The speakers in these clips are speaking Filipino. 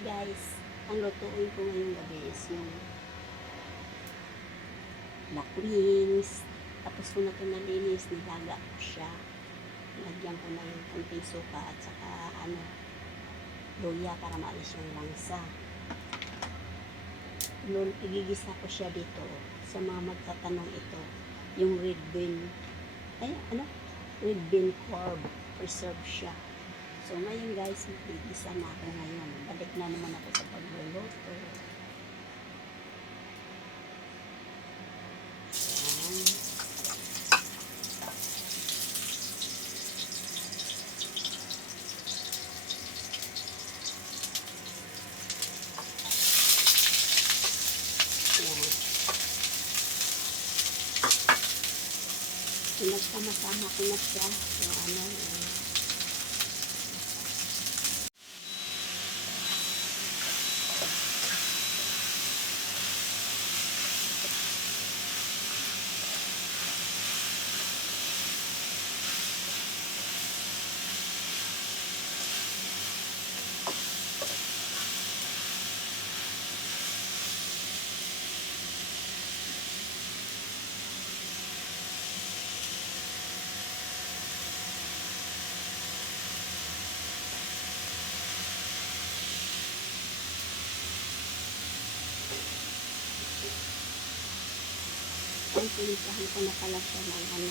Hi guys, ang lutuin ko ngayong gabi is yung black wings. Tapos ko na ito nalinis, nilaga ko siya. Lagyan ko na yung kunting suka at saka luya para maalis yung langsa. Igigisa ko siya dito sa mga magtatanong ito. Yung red bean, red bean corb, preserve siya. So ngayon guys, magigisa na ako ngayon. Balik na naman ako sa pagluluto. Ayan. Ayan. Pinagsama-sama ko na siya. So ang pinisahan ko na pala siya ng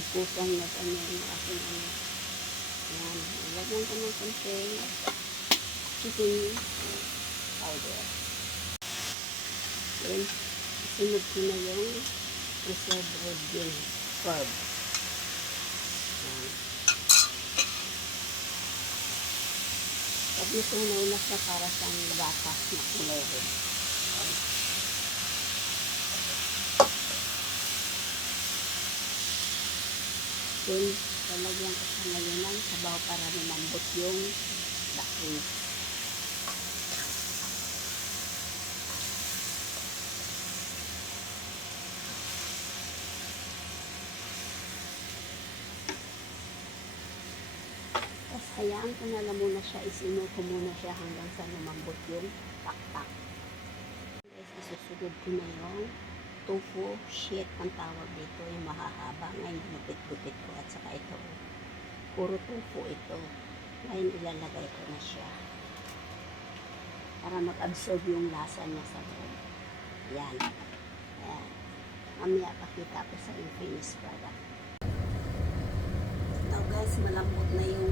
nagkusang yung aking Ayan. Lagyan ko ng konting chicken powder. Then, sunod ko na yung preserved red bean curd. Ayan. Pag natunaw na siya para sa gatas na kulay red. Then, lalagyan ko sa ngayon ng sabaw para lumambot yung black wings. Tapos, hayaan ko na lang muna siya, isino ko muna siya hanggang sa lumambot yung taktak. Guys, isusugod ko na yung tofu sheet ang tawag dito, yung mahahaba. Ngayon gupit-gupit ko at saka ito puro tofu ito. Ngayon ilalagay ko na siya para mag-absorb yung lasa niya sa loob. Yan. Ayan. Mamaya pakita ko sa yung finished product. Now guys, malambot na yung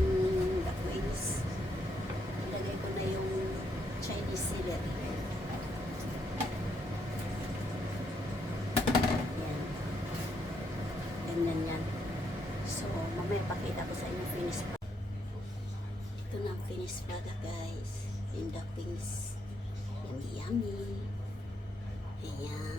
duck wings. Ilagay ko na yung Chinese celery. Ganyan yan. So, mamaya pakita ko sa inyo finished product. Ito na ang finished product guys. Yung duck wings. Yummy yummy. Ayan.